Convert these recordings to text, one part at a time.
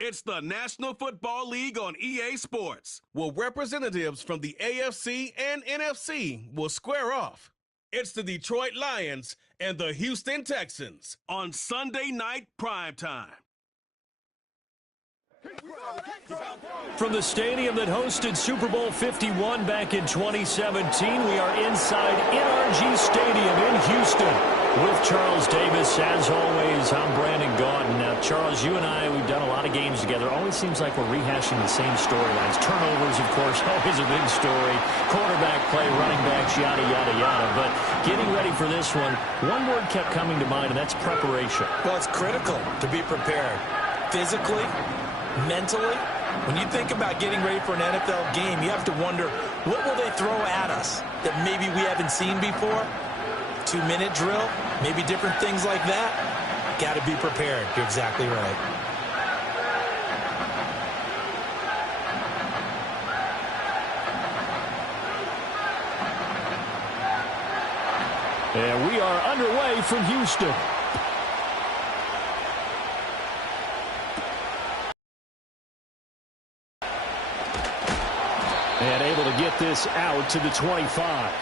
It's the National Football League on EA Sports, where representatives from the AFC and NFC will square off. It's the Detroit Lions and the Houston Texans on Sunday Night Primetime. From the stadium that hosted Super Bowl 51 back in 2017, we are inside NRG Stadium in Houston with Charles Davis. As always, I'm Brandon Gaudin. Now, Charles, you and I, we've done a lot of games together. Always seems like we're rehashing the same storylines. Turnovers, of course, always a big story. Quarterback play, running backs, yada, yada, yada. But getting ready for this one word kept coming to mind, and that's preparation. Well, it's critical to be prepared physically, mentally. When you think about getting ready for an NFL game, you have to wonder, what will they throw at us that maybe we haven't seen before? 2-minute drill, maybe different things like that. Got to be prepared. You're exactly right. And we are underway from Houston. And able to get this out to the 25.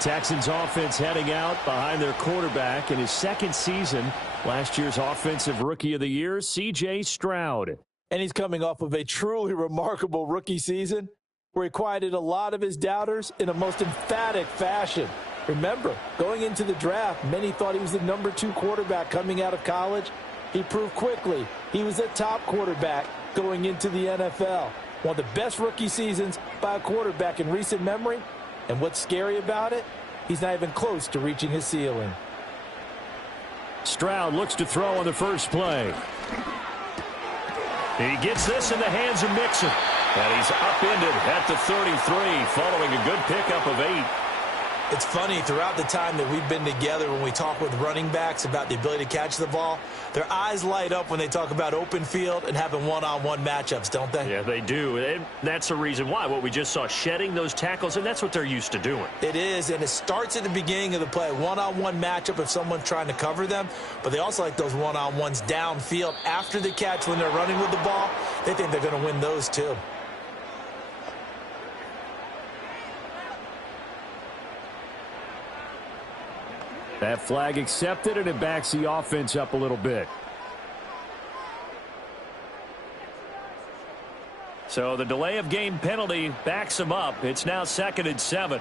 Texans offense heading out behind their quarterback in his second season. Last year's Offensive Rookie of the Year, C.J. Stroud. And he's coming off of a truly remarkable rookie season where he quieted a lot of his doubters in a most emphatic fashion. Remember, going into the draft, many thought he was the number 2 quarterback coming out of college. He proved quickly he was a top quarterback going into the NFL. One of the best rookie seasons by a quarterback in recent memory. And what's scary about it? He's not even close to reaching his ceiling. Stroud looks to throw on the first play. He gets this in the hands of Mixon. And he's upended at the 33 following a good pickup of 8. It's funny, throughout the time that we've been together, when we talk with running backs about the ability to catch the ball, their eyes light up when they talk about open field and having one-on-one matchups, don't they? Yeah, they do. And that's the reason why. What we just saw, shedding those tackles, and that's what they're used to doing. It is, and it starts at the beginning of the play. One-on-one matchup if someone's trying to cover them, but they also like those one-on-ones downfield after the catch when they're running with the ball. They think they're going to win those too. That flag accepted, and it backs the offense up a little bit. So the delay of game penalty backs him up. It's now 2nd and 7.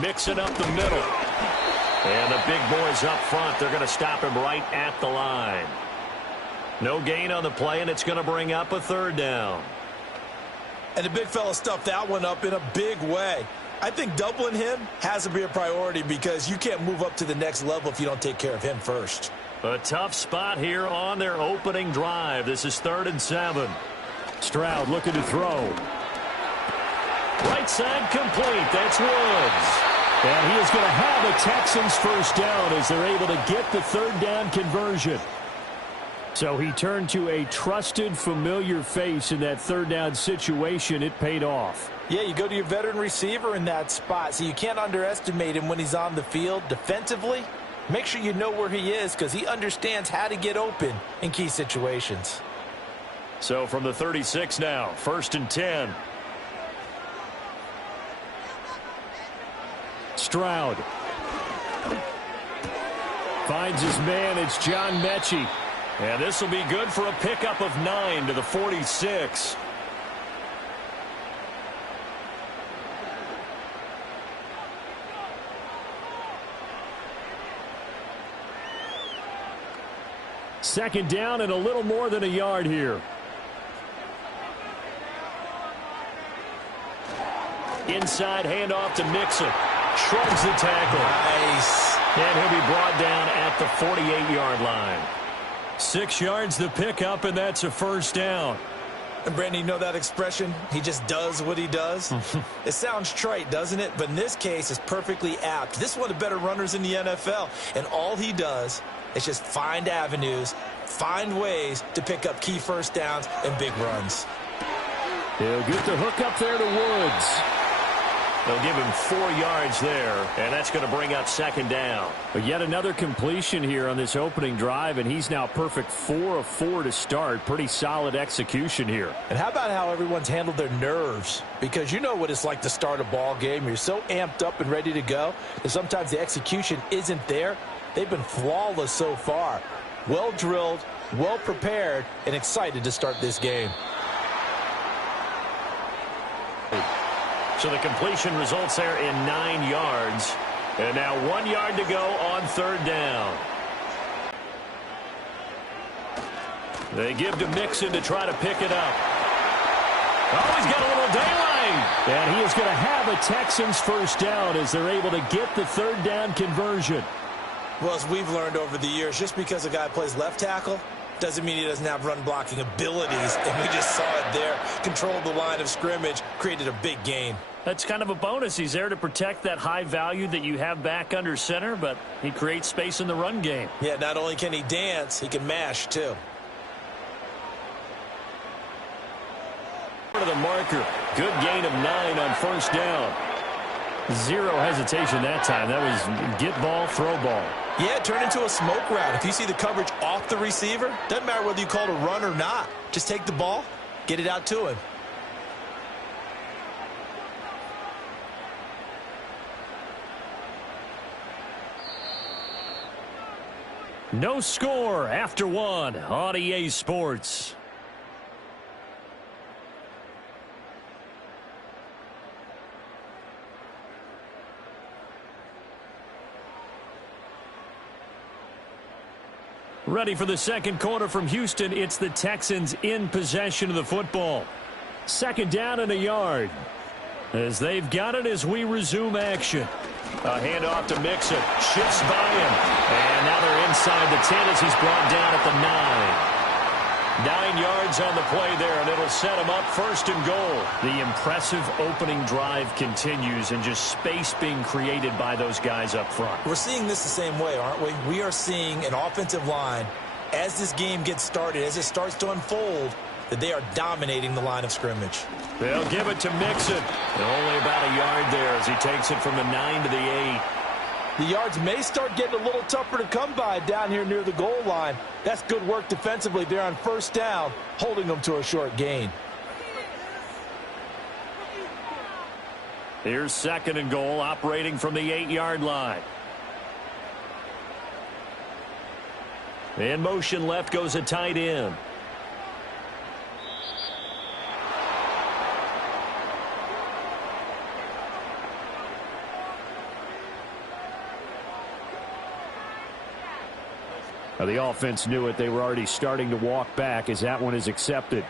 Mixing up the middle. And the big boys up front, they're going to stop him right at the line. No gain on the play, and it's going to bring up a 3rd down. And the big fella stuffed that one up in a big way. I think doubling him has to be a priority because you can't move up to the next level if you don't take care of him first. A tough spot here on their opening drive. This is 3rd and 7. Stroud looking to throw. Right side complete. That's Woods. And he is going to have a Texans first down as they're able to get the 3rd down conversion. So he turned to a trusted, familiar face in that 3rd down situation. It paid off. Yeah, you go to your veteran receiver in that spot, so you can't underestimate him when he's on the field defensively. Make sure you know where he is because he understands how to get open in key situations. So from the 36 now, 1st and 10. Stroud finds his man. It's John Mechie. And this will be good for a pickup of 9 to the 46. Second down and a little more than a yard here. Inside handoff to Mixon. Shrugs the tackle. Nice. And he'll be brought down at the 48-yard line. 6 yards the pickup, and that's a first down. And Brandon, you know that expression? He just does what he does. It sounds trite, doesn't it? But in this case, it's perfectly apt. This is one of the better runners in the NFL. And all he does is just find avenues, find ways to pick up key first downs and big runs. He'll get the hook up there to Woods. They'll give him 4 yards there, and that's going to bring up second down. But yet another completion here on this opening drive, and he's now perfect 4 of 4 to start. Pretty solid execution here. And how about how everyone's handled their nerves? Because you know what it's like to start a ball game. You're so amped up and ready to go that sometimes the execution isn't there. They've been flawless so far. Well drilled, well prepared, and excited to start this game. So the completion results there in 9 yards. And now 1 yard to go on third down. They give to Mixon to try to pick it up. Oh, he's got a little daylight. And he is going to have a Texans first down as they're able to get the third down conversion. Well, as we've learned over the years, just because a guy plays left tackle doesn't mean he doesn't have run-blocking abilities. And we just saw it there. Controlled the line of scrimmage, created a big gain. That's kind of a bonus. He's there to protect that high value that you have back under center, but he creates space in the run game. Yeah, not only can he dance, he can mash, too. To the marker. Good gain of 9 on first down. Zero hesitation that time. That was get ball, throw ball. Yeah, it turned into a smoke route. If you see the coverage off the receiver, doesn't matter whether you call it a run or not. Just take the ball, get it out to him. No score after 1 on EA Sports. Ready for the second quarter from Houston. It's the Texans in possession of the football. Second down and a yard. As they've got it as we resume action. A handoff to Mixon. Shifts by him. And now they're inside the 10 as he's brought down at the 9. 9 yards on the play there, and it'll set him up first and goal. The impressive opening drive continues, and just space being created by those guys up front. We're seeing this the same way, aren't we? We are seeing an offensive line, as this game gets started, as it starts to unfold, that they are dominating the line of scrimmage. They'll give it to Mixon. Only about a yard there as he takes it from the 9 to the 8. The yards may start getting a little tougher to come by down here near the goal line. That's good work defensively there on first down, holding them to a short gain. Here's second and goal, operating from the 8-yard line. In motion left goes a tight end. Now the offense knew it. They were already starting to walk back as that one is accepted.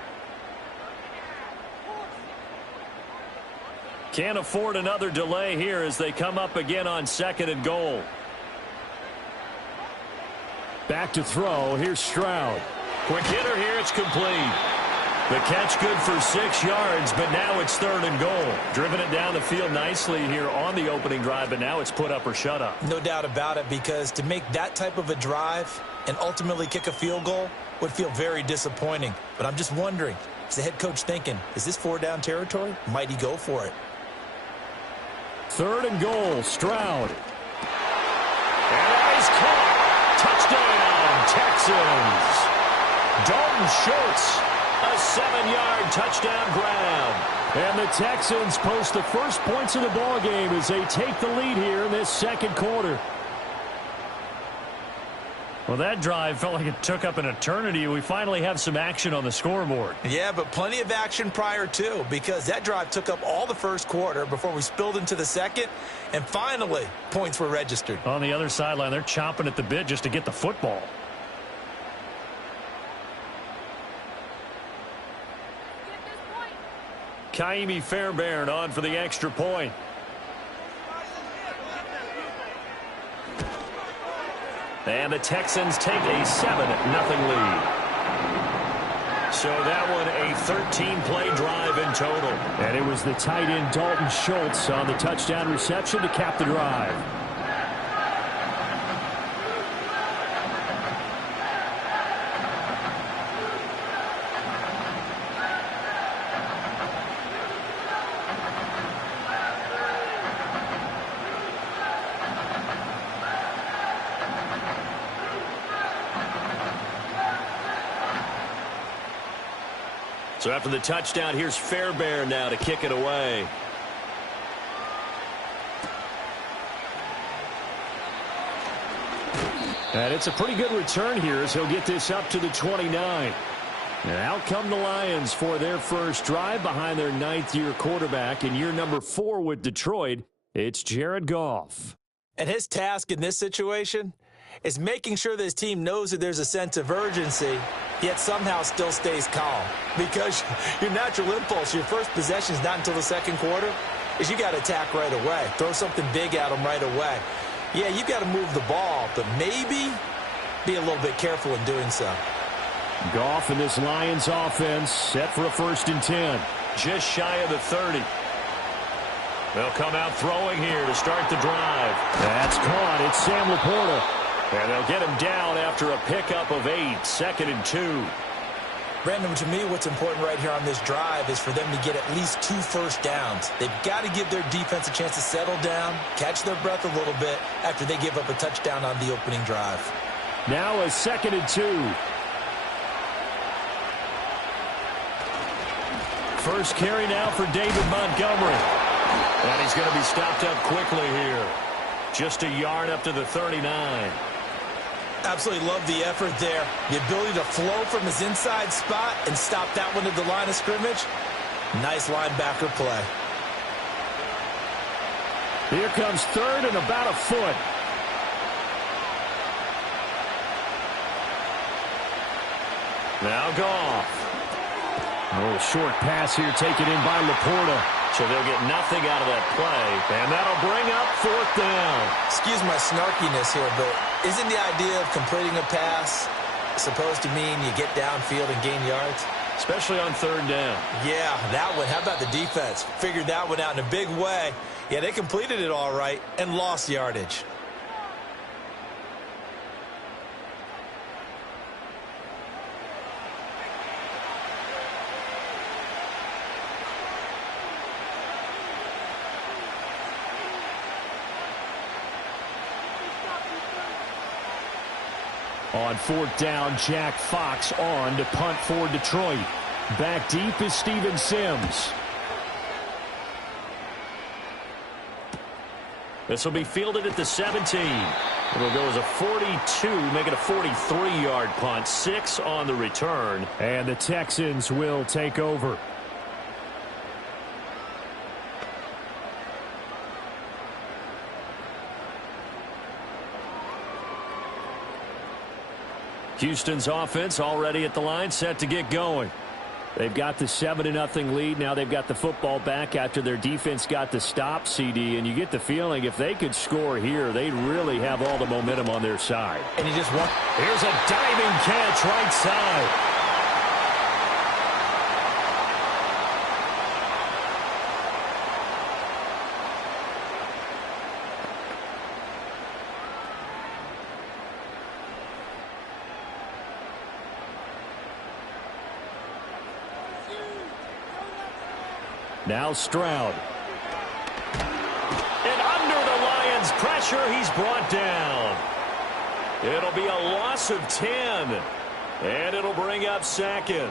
Can't afford another delay here as they come up again on second and goal. Back to throw. Here's Stroud. Quick hitter here. It's complete. The catch good for 6 yards, but now it's third and goal. Driven it down the field nicely here on the opening drive, but now it's put up or shut up. No doubt about it, because to make that type of a drive and ultimately kick a field goal would feel very disappointing. But I'm just wondering, is the head coach thinking, is this 4-down territory? Might he go for it? Third and goal, Stroud. And that is caught. Touchdown, Texans. Dalton Schultz. A 7-yard touchdown grab. And the Texans post the first points of the ball game as they take the lead here in this second quarter. Well, that drive felt like it took up an eternity. We finally have some action on the scoreboard. Yeah, but plenty of action prior to, because that drive took up all the first quarter before we spilled into the second, and finally, points were registered. On the other sideline, they're chomping at the bit just to get the football. Kaimi Fairbairn on for the extra point. And the Texans take a 7-0 lead. So that one a 13-play drive in total. And it was the tight end Dalton Schultz on the touchdown reception to cap the drive. So after the touchdown, here's Fairbairn now to kick it away. And it's a pretty good return here as he'll get this up to the 29. And out come the Lions for their first drive behind their ninth-year quarterback. In year number 4 with Detroit, it's Jared Goff. And his task in this situation is making sure that his team knows that there's a sense of urgency, yet somehow still stays calm. Because your natural impulse, your first possession is not until the second quarter, is you got to attack right away. Throw something big at them right away. Yeah, you got to move the ball, but maybe be a little bit careful in doing so. Goff and this Lions offense set for a 1st and 10. Just shy of the 30. They'll come out throwing here to start the drive. That's caught. It's Sam Laporta. And they'll get him down after a pickup of 8. 2nd and 2. Brandon, to me, what's important right here on this drive is for them to get at least 2 first downs. They've got to give their defense a chance to settle down, catch their breath a little bit after they give up a touchdown on the opening drive. Now a 2nd and 2. First carry now for David Montgomery. And he's going to be stopped up quickly here. Just a yard up to the 39. Absolutely love the effort there. The ability to flow from his inside spot and stop that one at the line of scrimmage. Nice linebacker play. Here comes 3rd and about a foot. Now Goff. A little short pass here taken in by Laporta. So they'll get nothing out of that play. And that'll bring up 4th down. Excuse my snarkiness here, but isn't the idea of completing a pass supposed to mean you get downfield and gain yards? Especially on 3rd down. Yeah, that one. How about the defense? Figured that one out in a big way. Yeah, they completed it all right and lost yardage. On 4th down, Jack Fox on to punt for Detroit. Back deep is Steven Sims. This will be fielded at the 17. It'll go as a 42, make it a 43-yard punt. 6 on the return. And the Texans will take over. Houston's offense already at the line, set to get going. They've got the 7-0 lead. Now they've got the football back after their defense got the stop, CD. And you get the feeling if they could score here, they'd really have all the momentum on their side. And he just won. Here's a diving catch right side. Now Stroud. And under the Lions' pressure, he's brought down. It'll be a loss of 10. And it'll bring up 2nd.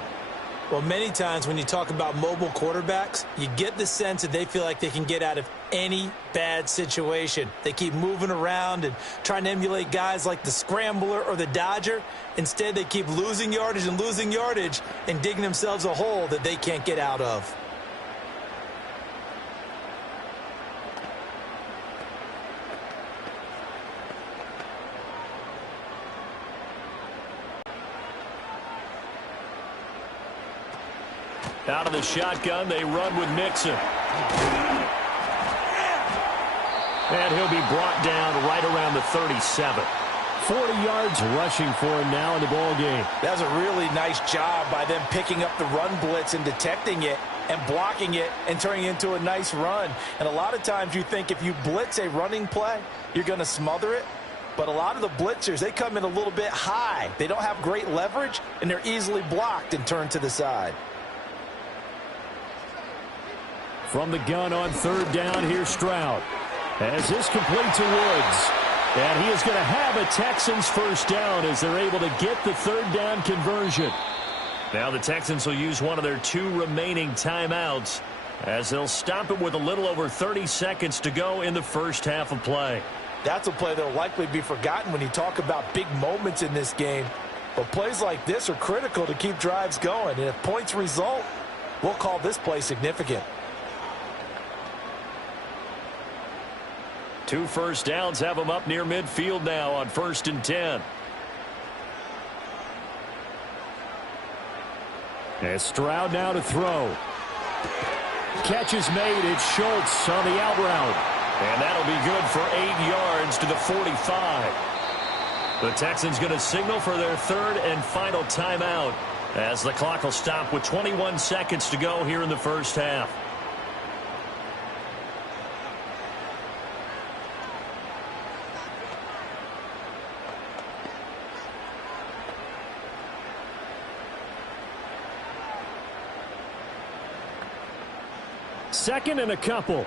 Well, many times when you talk about mobile quarterbacks, you get the sense that they feel like they can get out of any bad situation. They keep moving around and trying to emulate guys like the Scrambler or the Dodger. Instead, they keep losing yardage and digging themselves a hole that they can't get out of. Out of the shotgun, they run with Mixon. And he'll be brought down right around the 37. 40 yards rushing for him now in the ball game. That's a really nice job by them picking up the run blitz and detecting it and blocking it and turning it into a nice run. And a lot of times you think if you blitz a running play, you're going to smother it. But a lot of the blitzers, they come in a little bit high. They don't have great leverage, and they're easily blocked and turned to the side. From the gun on 3rd down, here's Stroud. As this complete to Woods. And he is going to have a Texans first down as they're able to get the 3rd down conversion. Now the Texans will use one of their 2 remaining timeouts as they'll stop it with a little over 30 seconds to go in the first half of play. That's a play that will likely be forgotten when you talk about big moments in this game. But plays like this are critical to keep drives going. And if points result, we'll call this play significant. 2 first downs have them up near midfield now on 1st and 10. And Stroud now to throw. Catch is made. It's Schultz on the out route. And that'll be good for 8 yards to the 45. The Texans going to signal for their 3rd and final timeout as the clock will stop with 21 seconds to go here in the first half. Second and a couple.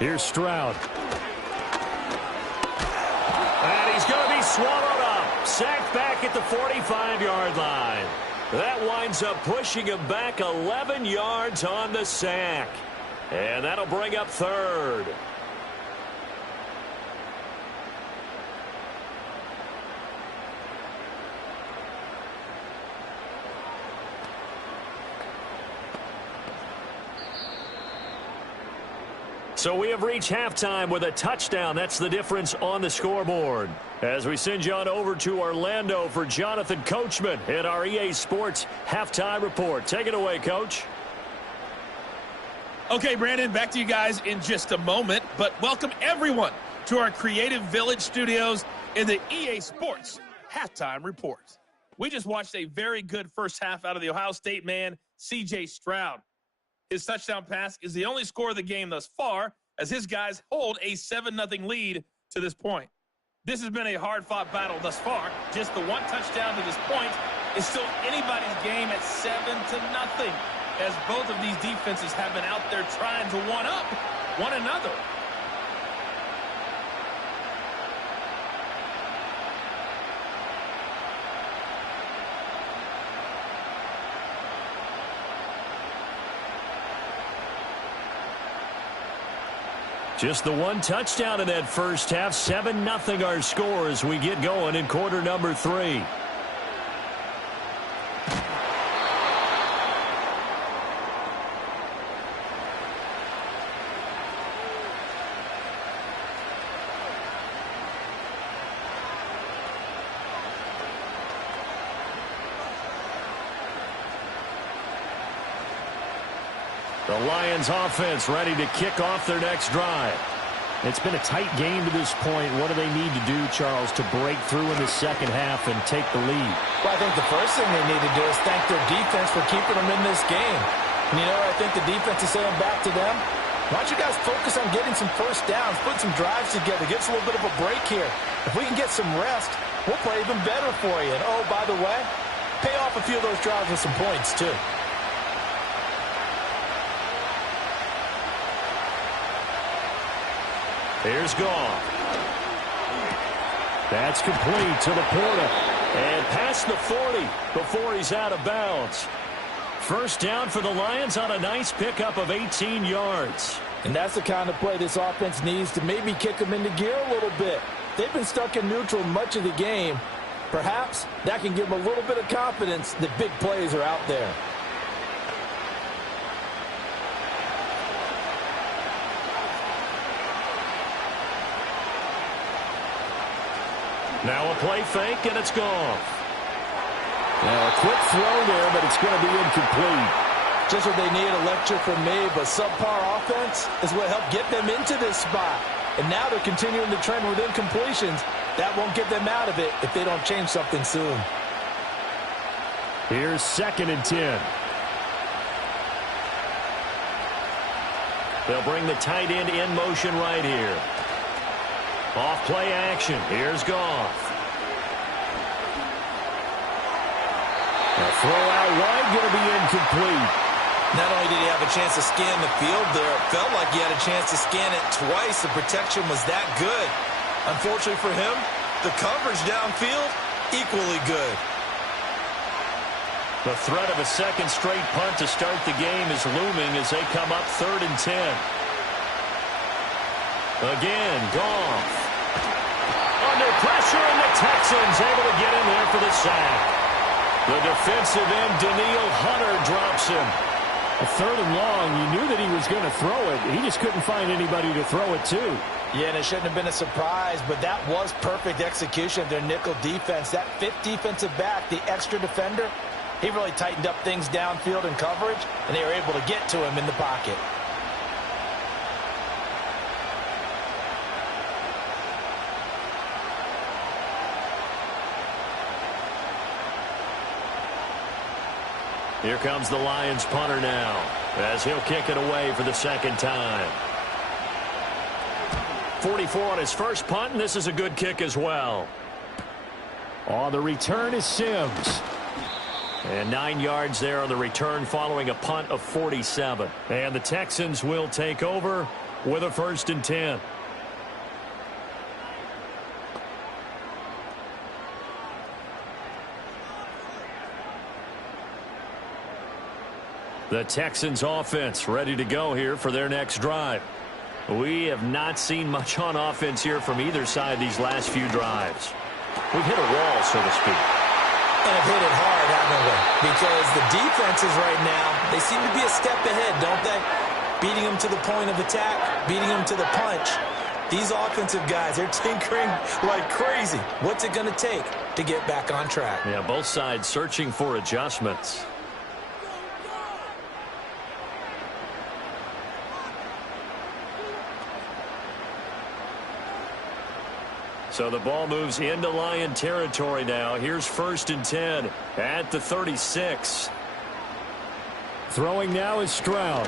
Here's Stroud. And he's going to be swallowed up. Sacked back at the 45-yard line. That winds up pushing him back 11 yards on the sack. And that'll bring up 3rd. So we have reached halftime with a touchdown. That's the difference on the scoreboard. As we send you on over to Orlando for Jonathan Coachman in our EA Sports Halftime Report. Take it away, Coach. Okay, Brandon, back to you guys in just a moment. But welcome, everyone, to our Creative Village studios in the EA Sports Halftime Report. We just watched a very good first half out of the Ohio State man, C.J. Stroud. His touchdown pass is the only score of the game thus far, as his guys hold a 7-0 lead to this point. This has been a hard-fought battle thus far. Just the one touchdown to this point is still anybody's game at 7-0, as both of these defenses have been out there trying to one-up one another. Just the one touchdown in that first half. 7-0 our score as we get going in quarter number 3. The Lions offense ready to kick off their next drive. It's been a tight game to this point. What do they need to do, Charles, to break through in the second half and take the lead? Well, I think the first thing they need to do is thank their defense for keeping them in this game. And you know what I think the defense is saying back to them? Why don't you guys focus on getting some first downs, put some drives together, give us a little bit of a break here. If we can get some rest, we'll play even better for you. And, oh, by the way, pay off a few of those drives with some points, too. Here's Goff. That's complete to Laporta. And past the 40 before he's out of bounds. First down for the Lions on a nice pickup of 18 yards. And that's the kind of play this offense needs to maybe kick them into gear a little bit. They've been stuck in neutral much of the game. Perhaps that can give them a little bit of confidence that big plays are out there. Now a play fake, and it's gone. Now a quick throw there, but it's going to be incomplete. Just what they need, a lecture from me, but subpar offense is what helped get them into this spot. And now they're continuing the trend with incompletions. That won't get them out of it if they don't change something soon. Here's 2nd and 10. They'll bring the tight end in motion right here. Off play action. Here's Goff. A throw out wide, going to be incomplete. Not only did he have a chance to scan the field there, it felt like he had a chance to scan it twice. The protection was that good. Unfortunately for him, The coverage downfield, equally good. The threat of a second straight punt to start the game is looming as they come up 3rd and 10. Again, Goff. Under pressure, and the Texans able to get in there for the sack. The defensive end, Daniil Hunter, drops him. A 3rd and long, you knew that he was going to throw it. He just couldn't find anybody to throw it to. Yeah, and it shouldn't have been a surprise, but that was perfect execution of their nickel defense. That 5th defensive back, the extra defender, he really tightened up things downfield in coverage, and they were able to get to him in the pocket. Here comes the Lions punter now as he'll kick it away for the second time. 44 on his first punt, and this is a good kick as well. On the return is Sims. And 9 yards there on the return following a punt of 47. And the Texans will take over with a 1st and 10. The Texans offense ready to go here for their next drive. We have not seen much on offense here from either side these last few drives. We've hit a wall, so to speak. And have hit it hard, haven't we? Because the defenses right now, they seem to be a step ahead, don't they? Beating them to the point of attack, beating them to the punch. These offensive guys, they're tinkering like crazy. What's it going to take to get back on track? Yeah, both sides searching for adjustments. So the ball moves into Lion territory now. Here's 1st and 10 at the 36. Throwing now is Stroud.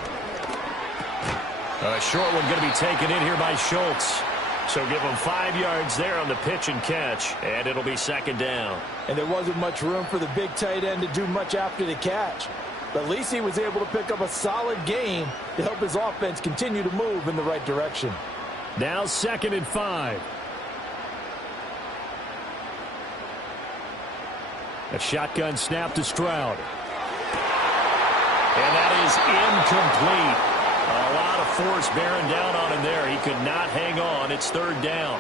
A short one going to be taken in here by Schultz. So give him 5 yards there on the pitch and catch, and it'll be 2nd down. And there wasn't much room for the big tight end to do much after the catch. But at least he was able to pick up a solid gain to help his offense continue to move in the right direction. Now 2nd and 5. A shotgun snap to Stroud. And that is incomplete. A lot of force bearing down on him there. He could not hang on. It's 3rd down.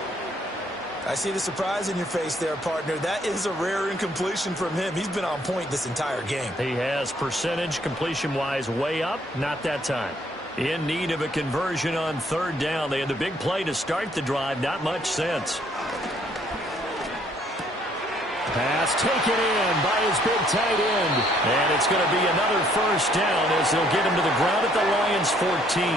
I see the surprise in your face there, partner. That is a rare incompletion from him. He's been on point this entire game. He has percentage completion-wise way up. Not that time. In need of a conversion on 3rd down. They had the big play to start the drive. Not much sense. Pass taken in by his big tight end. And it's going to be another 1st down as they'll get him to the ground at the Lions 14.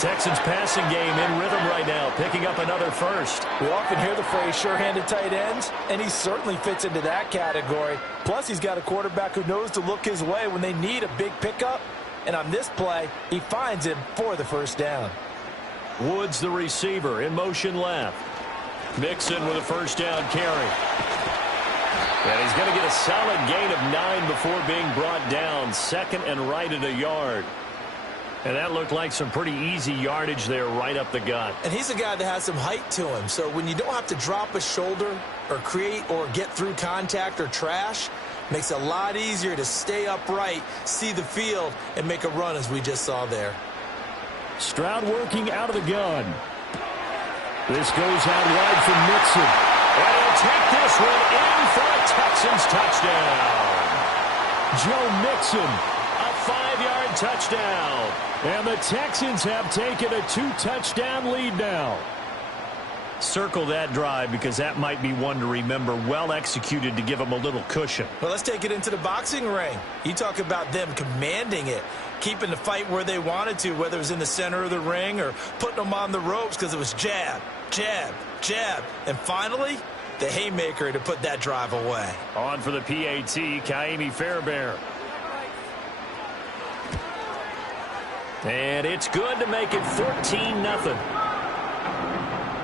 Texans passing game in rhythm right now, picking up another 1st. We often hear the phrase sure-handed tight ends, and he certainly fits into that category. Plus, he's got a quarterback who knows to look his way when they need a big pickup. And on this play, he finds him for the 1st down. Woods, the receiver, in motion left. Mixon with a 1st down carry. And he's going to get a solid gain of 9 before being brought down. 2nd and right at a yard. And that looked like some pretty easy yardage there right up the gut. And he's a guy that has some height to him. So when you don't have to drop a shoulder or create or get through contact or trash, makes it a lot easier to stay upright, see the field, and make a run as we just saw there. Stroud working out of the gun. This goes out wide for Mixon. And he'll take this one in for a Texans touchdown. Joe Mixon. A 5-yard touchdown. And the Texans have taken a 2-touchdown lead now. Circle that drive because that might be one to remember. Well executed to give them a little cushion. Well, let's take it into the boxing ring. You talk about them commanding it, keeping the fight where they wanted to, whether it was in the center of the ring or putting them on the ropes because it was jab, jab, jab. And finally, the haymaker to put that drive away. On for the PAT, Kaimi Fairbairn. And it's good to make it 14-0.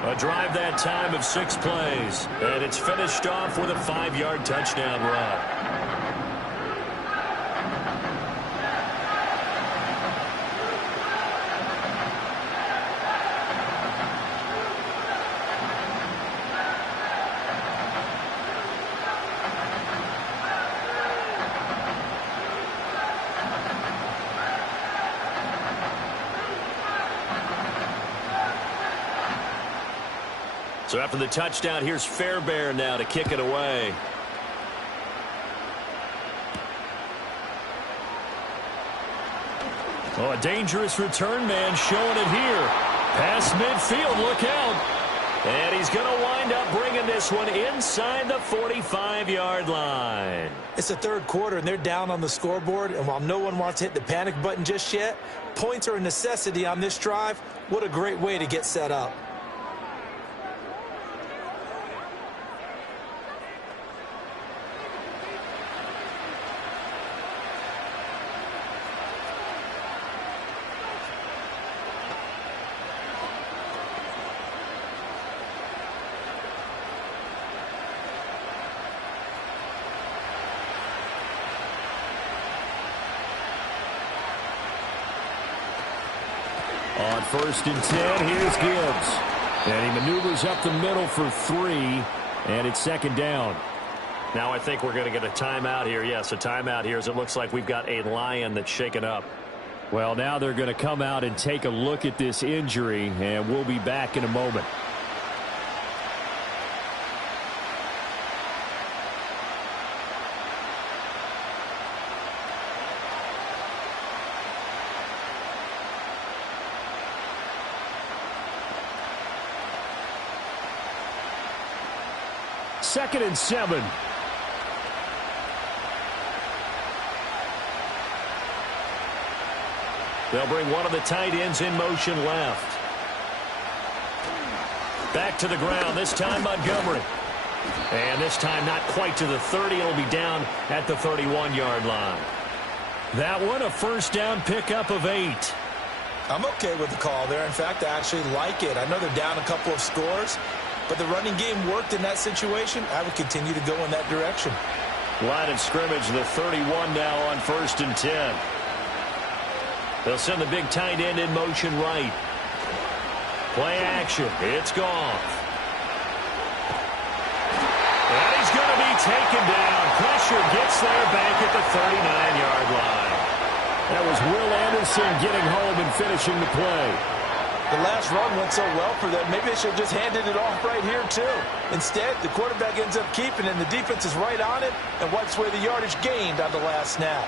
A drive that time of 6 plays. And it's finished off with a 5-yard touchdown run. So after the touchdown, here's Fairbairn now to kick it away. Oh, a dangerous return man showing it here. Past midfield, look out. And he's going to wind up bringing this one inside the 45-yard line. It's the third quarter, and they're down on the scoreboard. And while no one wants to hit the panic button just yet, points are a necessity on this drive. What a great way to get set up. On 1st and 10, here's Gibbs. And he maneuvers up the middle for 3, and it's 2nd down. Now I think we're going to get a timeout here. Yes, a timeout here as it looks like we've got a Lion that's shaken up. Well, now they're going to come out and take a look at this injury, and we'll be back in a moment. Second and 7. They'll bring one of the tight ends in motion left. Back to the ground, this time Montgomery. And this time not quite to the 30. It'll be down at the 31-yard line. That one, a first down pickup of 8. I'm okay with the call there. In fact, I actually like it. I know they're down a couple of scores, but the running game worked in that situation. I would continue to go in that direction. Line of scrimmage, the 31 now on 1st and 10. They'll send the big tight end in motion right. Play action. It's Goff. And he's going to be taken down. Pressure gets there back at the 39-yard line. That was Will Anderson getting home and finishing the play. The last run went so well for them, maybe they should have just handed it off right here, too. Instead, the quarterback ends up keeping it, and the defense is right on it and wipes away the yardage gained on the last snap.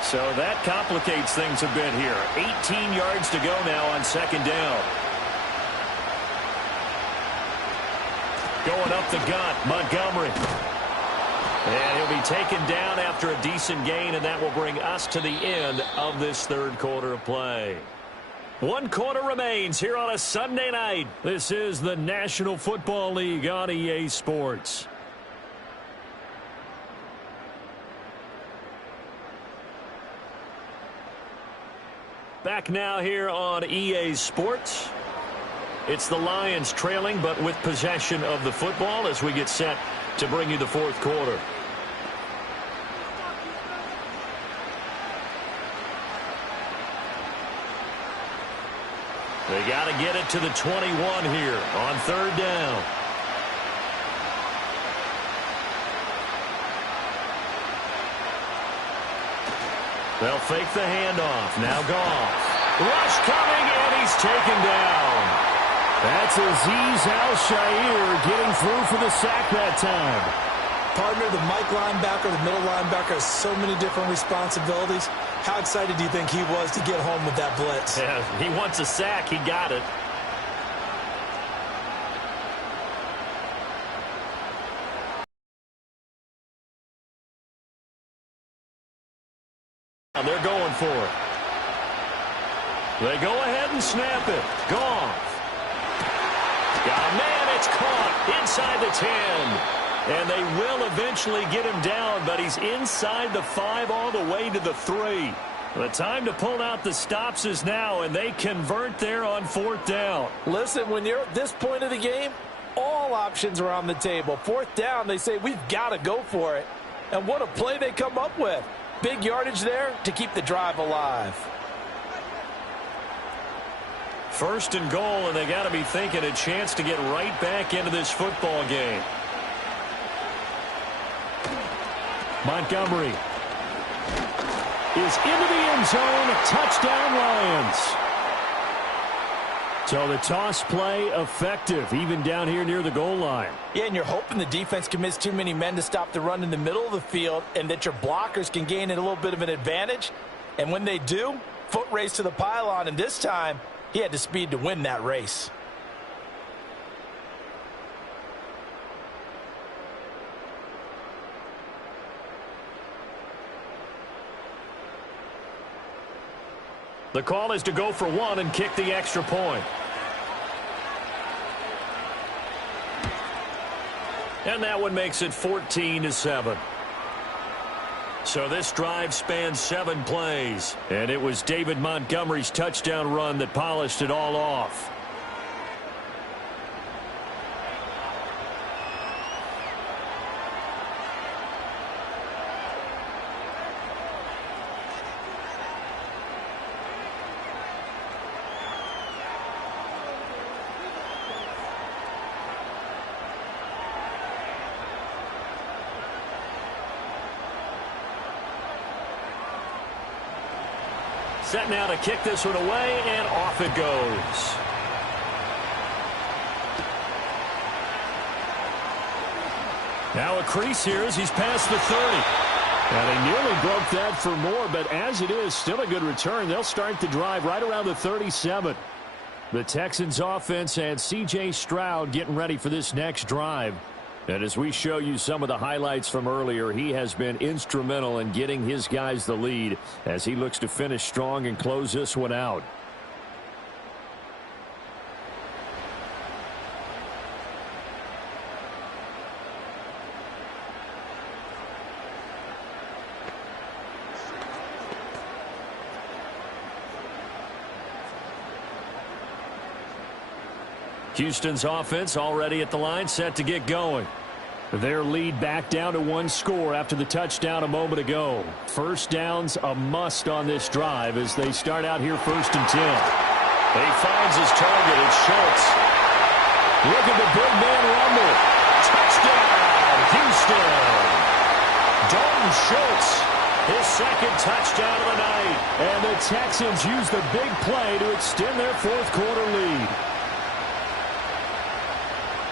So that complicates things a bit here. 18 yards to go now on 2nd down. Going up the gut, Montgomery. And he'll be taken down after a decent gain, and that will bring us to the end of this third quarter of play. 1 quarter remains here on a Sunday night. This is the National Football League on EA Sports. Back now here on EA Sports. It's the Lions trailing, but with possession of the football as we get set to bring you the fourth quarter. They got to get it to the 21 here on 3rd down. They'll fake the handoff. Now Goff. Rush coming, and he's taken down. That's Azeez Al-Shaair getting through for the sack that time. Partner, the Mike linebacker, the middle linebacker has so many different responsibilities. How excited do you think he was to get home with that blitz? Yeah, he wants a sack. He got it. They're going for it. They go ahead and snap it. Goff. Got a man. It's caught inside the 10. And they will eventually get him down, but he's inside the 5 all the way to the 3. The time to pull out the stops is now, and they convert there on 4th down. Listen, when you're at this point of the game, all options are on the table. 4th down, they say, we've got to go for it. And what a play they come up with. Big yardage there to keep the drive alive. First and goal, and they got to be thinking a chance to get right back into this football game. Montgomery is into the end zone. Touchdown, Lions. So the toss play effective, even down here near the goal line. Yeah, and you're hoping the defense can miss too many men to stop the run in the middle of the field and that your blockers can gain a little bit of an advantage. And when they do, foot race to the pylon, and this time he had the speed to win that race. The call is to go for one and kick the extra point. And that one makes it 14-7. So this drive spans 7 plays. And it was David Montgomery's touchdown run that polished it all off. Set now to kick this one away, and off it goes. Now a crease here as he's past the 30. And they nearly broke that for more, but as it is, still a good return. They'll start the drive right around the 37. The Texans offense and C.J. Stroud getting ready for this next drive. And as we show you some of the highlights from earlier, he has been instrumental in getting his guys the lead as he looks to finish strong and close this one out. Houston's offense already at the line, set to get going. Their lead back down to 1 score after the touchdown a moment ago. First down's a must on this drive as they start out here 1st and 10. He finds his target. It's Schultz. Look at the big man rumble. Touchdown, Houston. Dalton Schultz, his 2nd touchdown of the night. And the Texans use the big play to extend their 4th quarter lead.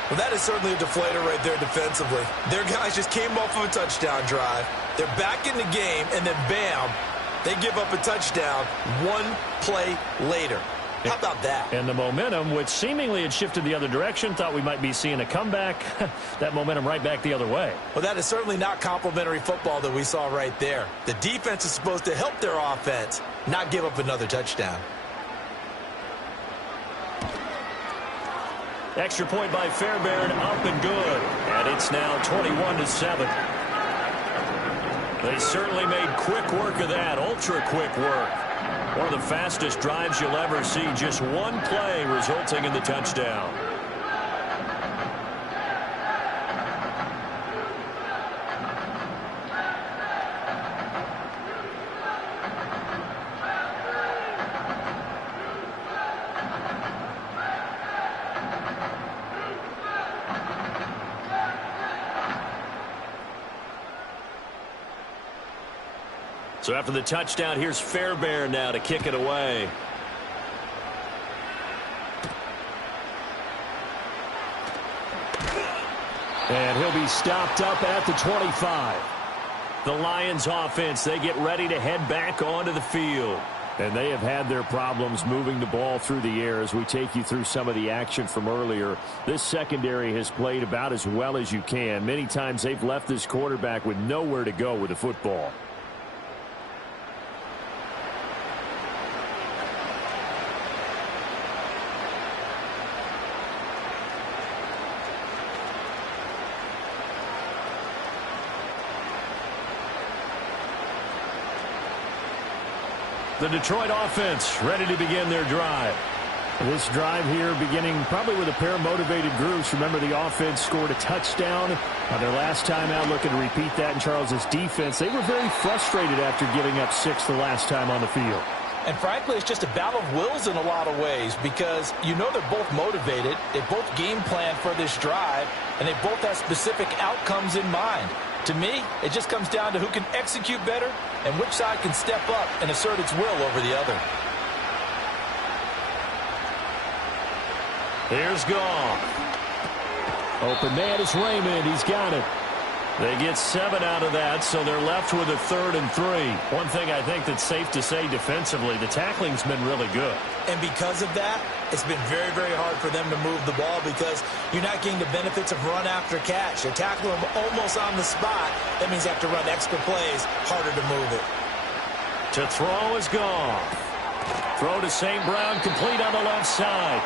Well, that is certainly a deflator right there defensively. Their guys just came off of a touchdown drive. They're back in the game, and then bam, they give up a touchdown 1 play later. How about that? And the momentum, which seemingly had shifted the other direction, thought we might be seeing a comeback. That momentum right back the other way. Well, that is certainly not complimentary football that we saw right there. The defense is supposed to help their offense, not give up another touchdown. Extra point by Fairbairn, up and good. And it's now 21-7. They certainly made quick work of that, ultra quick work. One of the fastest drives you'll ever see, just 1 play resulting in the touchdown. So after the touchdown, here's Fairbairn now to kick it away. And he'll be stopped up at the 25. The Lions offense, they get ready to head back onto the field. And they have had their problems moving the ball through the air as we take you through some of the action from earlier. This secondary has played about as well as you can. Many times they've left this quarterback with nowhere to go with the football. The Detroit offense ready to begin their drive. This drive here beginning probably with a pair of motivated groups. Remember, the offense scored a touchdown on their last time out, looking to repeat that in Charles's defense. They were very frustrated after giving up 6 the last time on the field. And frankly, it's just a battle of wills in a lot of ways because you know they're both motivated, they both game plan for this drive, and they both have specific outcomes in mind. To me, it just comes down to who can execute better and which side can step up and assert its will over the other. Here's Goff. Open man is Raymond. He's got it. They get 7 out of that, so they're left with a 3rd and 3. One thing I think that's safe to say defensively, the tackling's been really good. And because of that, it's been very, very hard for them to move the ball because you're not getting the benefits of run after catch. You're tackling them almost on the spot. That means you have to run extra plays, harder to move it. To throw is Goff. Throw to St. Brown, complete on the left side.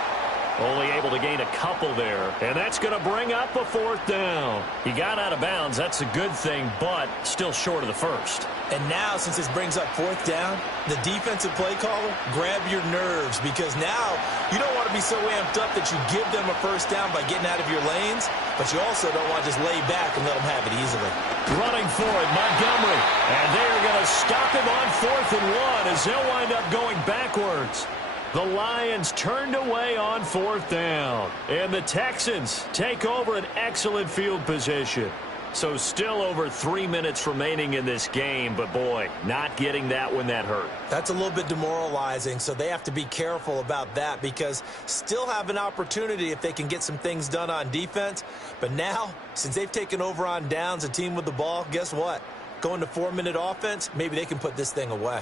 Only able to gain a couple there, and that's going to bring up a 4th down. He got out of bounds. That's a good thing, but still short of the first. And now, since this brings up 4th down, the defensive play caller, grab your nerves because now you don't want to be so amped up that you give them a 1st down by getting out of your lanes, but you also don't want to just lay back and let them have it easily. Running for it, Montgomery, and they're going to stop him on 4th and 1 as they'll wind up going backwards. The Lions turned away on 4th down. And the Texans take over an excellent field position. So still over 3 minutes remaining in this game. But, boy, not getting that when that hurt. That's a little bit demoralizing, so they have to be careful about that because still have an opportunity if they can get some things done on defense. But now, since they've taken over on downs, a team with the ball, guess what? Going to 4-minute offense, maybe they can put this thing away.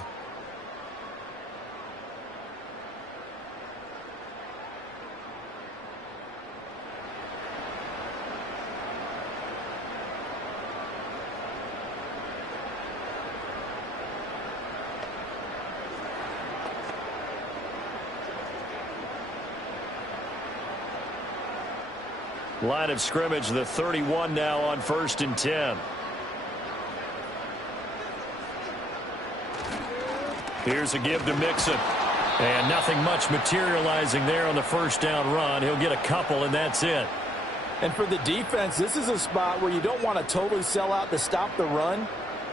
Line of scrimmage, the 31 now on 1st and 10. Here's a give to Mixon. And nothing much materializing there on the 1st down run. He'll get a couple, and that's it. And for the defense, this is a spot where you don't want to totally sell out to stop the run,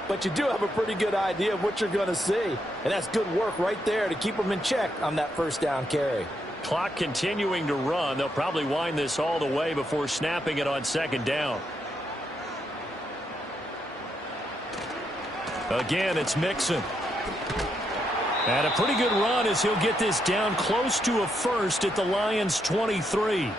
but you do have a pretty good idea of what you're going to see. And that's good work right there to keep them in check on that 1st down carry. Clock continuing to run. They'll probably wind this all the way before snapping it on 2nd down. Again, it's Mixon. And a pretty good run as he'll get this down close to a 1st at the Lions' 23.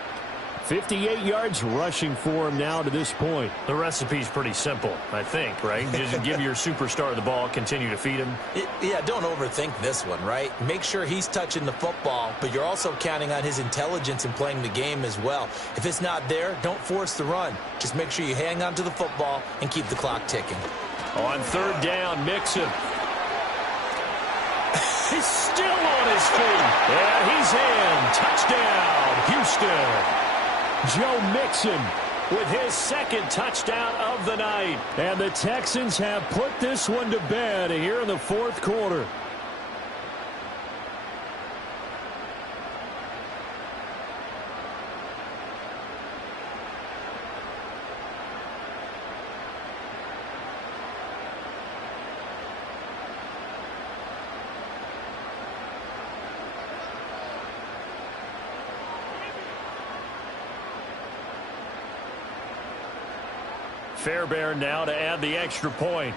58 yards rushing for him now to this point. The recipe's pretty simple, I think, right? Just give your superstar the ball, continue to feed him. Yeah, don't overthink this one, right? Make sure he's touching the football, but you're also counting on his intelligence in playing the game as well. If it's not there, don't force the run. Just make sure you hang on to the football and keep the clock ticking. On 3rd down, Mixon. He's still on his feet. And he's in. Touchdown, Houston. Joe Mixon with his 2nd touchdown of the night. And the Texans have put this one to bed here in the 4th quarter. Fairbairn now to add the extra point.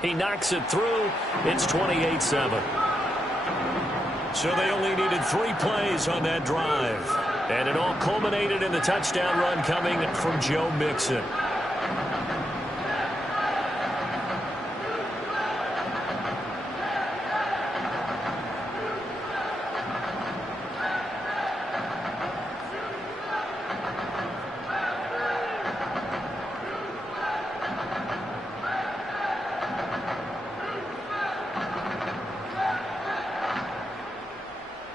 He knocks it through. It's 28-7. So they only needed 3 plays on that drive. And it all culminated in the touchdown run coming from Joe Mixon.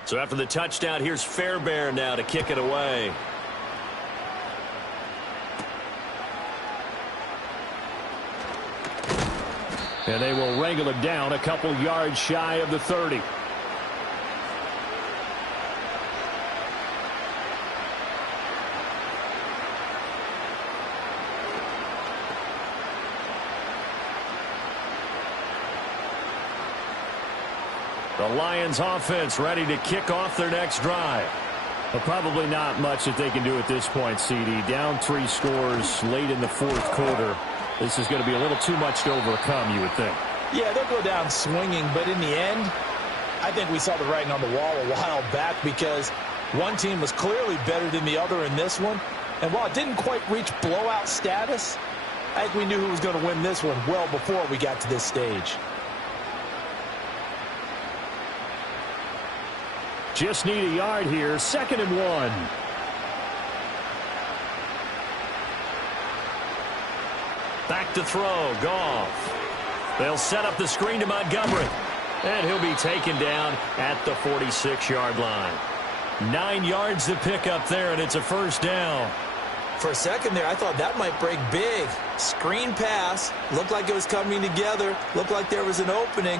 So after the touchdown, here's Fairbairn now to kick it away. And they will wrangle him down a couple yards shy of the 30. The Lions offense ready to kick off their next drive. Well, probably not much that they can do at this point, CD. Down 3 scores late in the fourth quarter. This is going to be a little too much to overcome, you would think. Yeah, they'll go down swinging, but in the end, I think we saw the writing on the wall a while back because one team was clearly better than the other in this one. And while it didn't quite reach blowout status, I think we knew who was going to win this one well before we got to this stage. Just need a yard here. 2nd and 1. Back to throw. Goff. They'll set up the screen to Montgomery. And he'll be taken down at the 46-yard line. 9 yards to pick up there, and it's a first down. For a second there, I thought that might break big. Screen pass. Looked like it was coming together. Looked like there was an opening.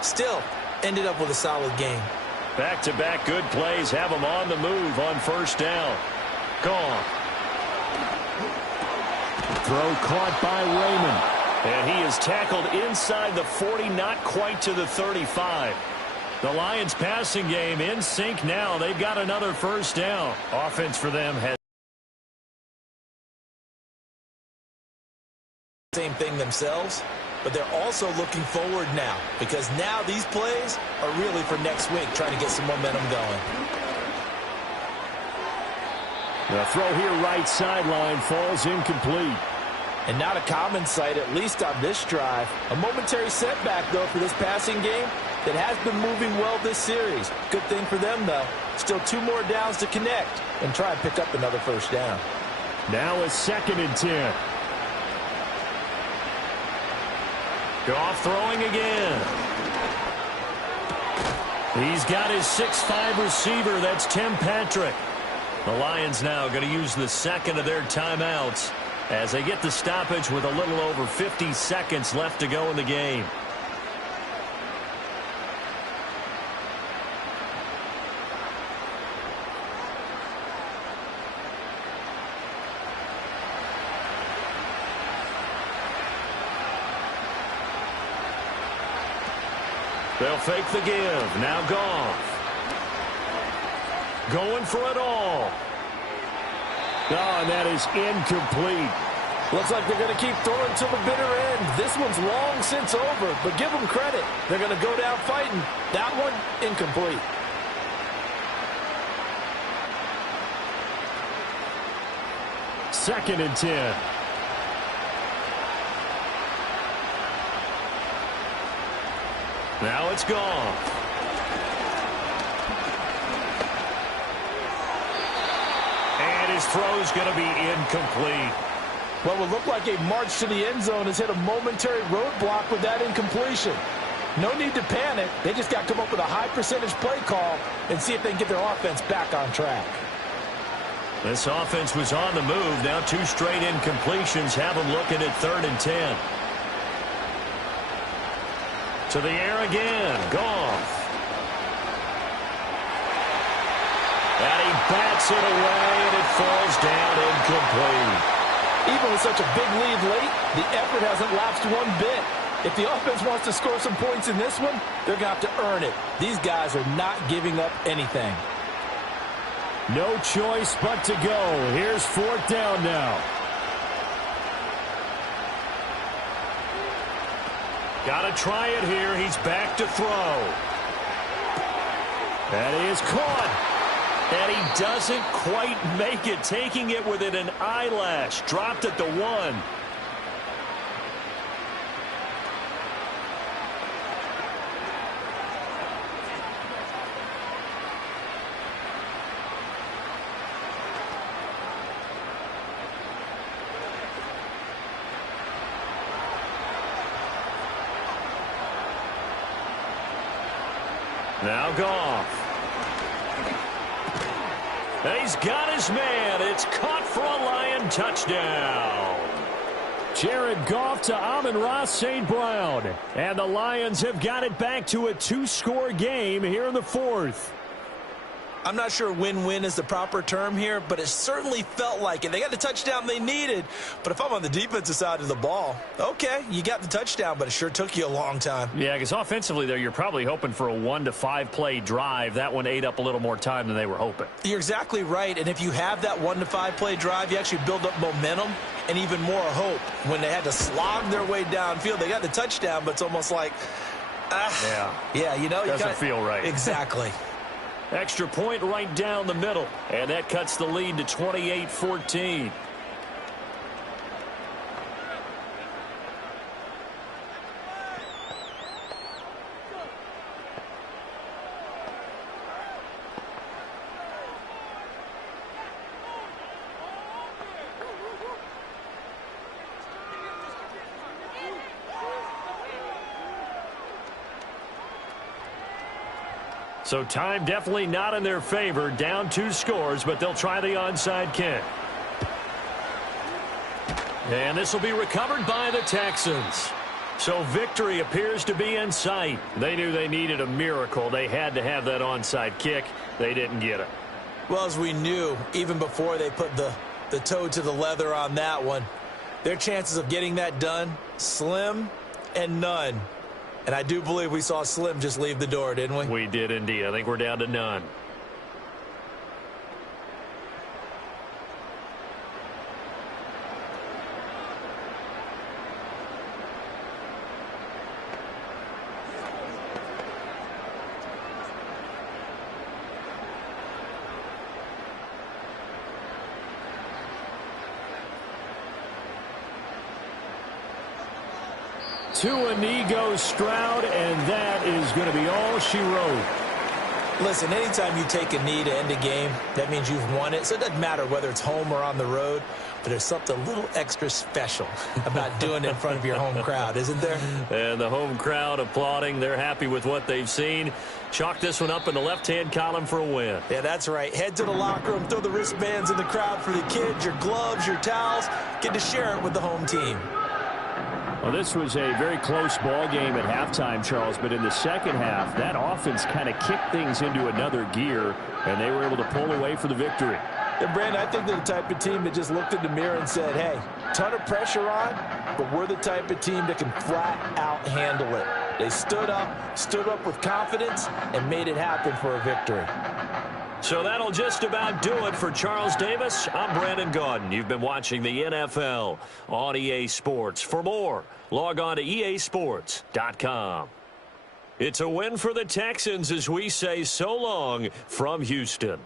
Still, ended up with a solid game. Back-to-back good plays have them on the move on first down. Gone. Throw caught by Raymond. And he is tackled inside the 40, not quite to the 35. The Lions passing game in sync now. They've got another first down. Offense for them has same thing themselves, but they're also looking forward now because now these plays are really for next week, trying to get some momentum going. The throw here right sideline falls incomplete. And not a common sight, at least on this drive. A momentary setback, though, for this passing game that has been moving well this series. Good thing for them, though. Still 2 more downs to connect and try and pick up another first down. Now a 2nd and 10. Goff throwing again. He's got his 6'5" receiver. That's Tim Patrick. The Lions now going to use the 2nd of their timeouts as they get the stoppage with a little over 50 seconds left to go in the game. They'll fake the give. Now Goff. Going for it all. Oh, and that is incomplete. Looks like they're going to keep throwing to the bitter end. This one's long since over, but give them credit. They're going to go down fighting. That one, incomplete. Second and 10. Now it's gone. And his throw's going to be incomplete. What would look like a march to the end zone has hit a momentary roadblock with that incompletion. No need to panic. They just got to come up with a high percentage play call and see if they can get their offense back on track. This offense was on the move. Now 2 straight incompletions have them looking at 3rd and 10. To the air again. Goff. And he bats it away, and it falls down incomplete. Even with such a big lead late, the effort hasn't lapsed one bit. If the offense wants to score some points in this one, they're going to have to earn it. These guys are not giving up anything. No choice but to go. Here's 4th down now. Got to try it here. He's back to throw. That is caught. And he doesn't quite make it, taking it within an eyelash. Dropped at the 1. Now Goff. And he's got his man. It's caught for a Lion touchdown. Jared Goff to Amon-Ra St. Brown. And the Lions have got it back to a 2-score game here in the 4th. I'm not sure win-win is the proper term here, but it certainly felt like it. They got the touchdown they needed, but if I'm on the defensive side of the ball, okay, you got the touchdown, but it sure took you a long time. Yeah, because offensively there, you're probably hoping for a 1 to 5 play drive. That one ate up a little more time than they were hoping. You're exactly right, and if you have that 1 to 5 play drive, you actually build up momentum and even more hope. When they had to slog their way downfield, they got the touchdown, but it's almost like, yeah, you know, doesn't feel right. Exactly. Extra point right down the middle, and that cuts the lead to 28-14. So time definitely not in their favor. Down 2 scores, but they'll try the onside kick. And this will be recovered by the Texans. So victory appears to be in sight. They knew they needed a miracle. They had to have that onside kick. They didn't get it. Well, as we knew, even before they put the toe to the leather on that one, their chances of getting that done, slim and none. And I do believe we saw Slim just leave the door, didn't we? We did indeed. I think we're down to none. To a knee goes Stroud, and that is going to be all she wrote. Listen, anytime you take a knee to end a game, that means you've won it. So it doesn't matter whether it's home or on the road, but there's something a little extra special about doing it in front of your home crowd, isn't there? And the home crowd applauding. They're happy with what they've seen. Chalk this one up in the left-hand column for a win. Yeah, that's right. Head to the locker room, throw the wristbands in the crowd for the kids, your gloves, your towels. Get to share it with the home team. Well, this was a very close ball game at halftime, Charles, but in the second half, that offense kind of kicked things into another gear, and they were able to pull away for the victory. And, Brandon, I think they're the type of team that just looked in the mirror and said, hey, ton of pressure on, but we're the type of team that can flat out handle it. They stood up with confidence, and made it happen for a victory. So that'll just about do it for Charles Davis. I'm Brandon Gaudin. You've been watching the NFL on EA Sports. For more, log on to easports.com. It's a win for the Texans as we say so long from Houston.